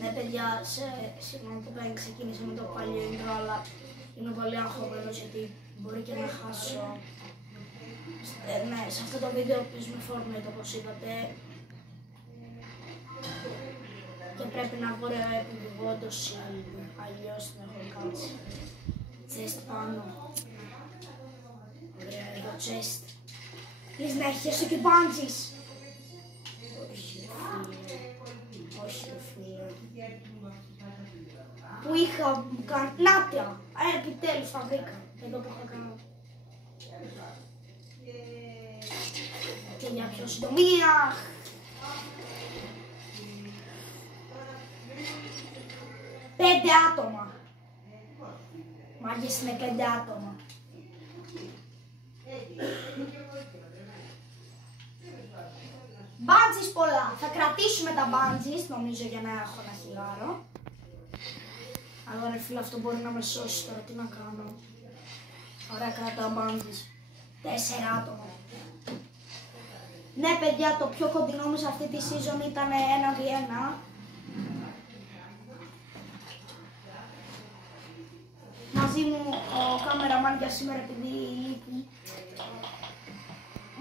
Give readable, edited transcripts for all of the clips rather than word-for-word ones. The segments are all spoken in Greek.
Ναι, παιδιά, συγγνώμη που δεν ξεκίνησα με το παλιό intro, αλλά είμαι πολύ αγχωμένος γιατί μπορεί και να χάσω. Ναι, σε αυτό το βίντεο παίζουμε Fortnite όπως είδατε. Και πρέπει να βγω επιβιβόντως ή αλλιώς την έχω κάτσει. Chest πάνω. Ωραία, εδώ chest. Λες να έχεις έστω και μπάντζις. Όχι, φίλε. Όχι, φίλε. Που είχα κάνει. Νάτια! Επιτέλους τα βρήκα. Εδώ που είχα κάνει. Και για πιο συντομία. Πέντε άτομα. Μάγκες είναι 5 άτομα. Μπάντζις πολλά. Θα κρατήσουμε τα μπάντζις, νομίζω, για να έχω ένα χιλάρο. Αλλά ρε φίλε, αυτό μπορεί να με σώσει τώρα, τι να κάνω. Ωραία, κρατάω μπάντζις. 4 άτομα. Ναι, παιδιά, το πιο κοντινό μου σε αυτή τη season ήταν 1v1. Μαζί μου ο κάμεραμαν για σήμερα, επειδή λείπει,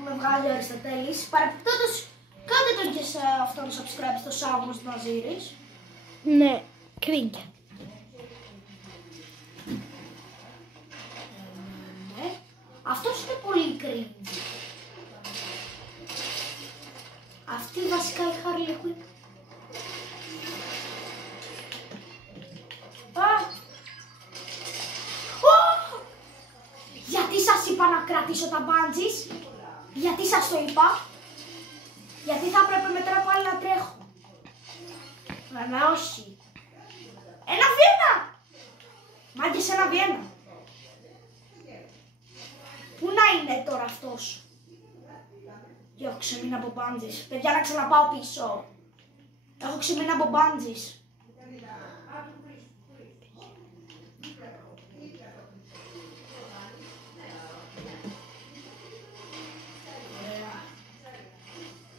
με βγάζει ο Αριστοτέλης. Παραπιπτόντως, κάντε τον και σε αυτόν subscribe στο Σάββος του Ναζίρης. Ναι, cringe. Ναι. Αυτός είναι πολύ cringe. Αυτή βασικά η Harley Quinn. Γιατί σας είπα να κρατήσω τα μπάντζις? Γιατί σας το είπα? Γιατί θα πρέπει μετά πάλι να τρέχω. Αλλά όχι. Ένα β1! Μάγκες, ένα β1. Πού να είναι τώρα αυτός? Και έχω ξεμείνει από μπάντζις. Παιδιά, να ξαναπάω πίσω. Έχω ξεμείνει από μπάντζις.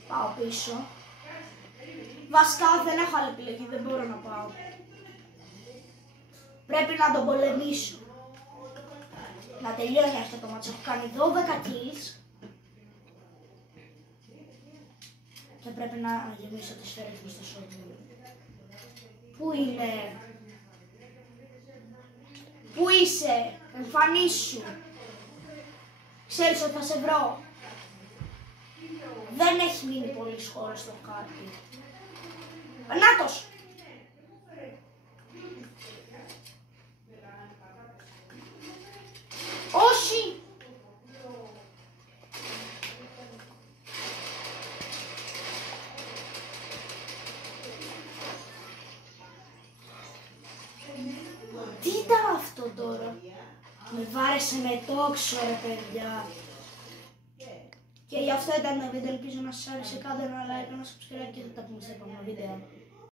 Πάω πίσω. Βασικά δεν έχω άλλη επιλογή, δεν μπορώ να πάω. Πρέπει να τον πολεμήσω. Να τελειώνει αυτό το μάτσο. Έχω κάνει 12 kills. Και πρέπει να γεμίσω τις σφαίρες μου στο σώμα. Πού είναι? Πού είσαι? Εμφανίσου. Ξέρεις ότι θα σε βρω. Δεν έχει μείνει πολύ χώρο στο χάρτη. Νάτος! Όχι! Τι ήταν αυτό τώρα? Με βάρεσε με τόξο ρε παιδιά. Και γι' αυτό ήταν το βίντεο, ελπίζω να σας άρεσε, κάντε ένα like, ένα subscribe και θα τα πούμε σε επόμενο βίντεο.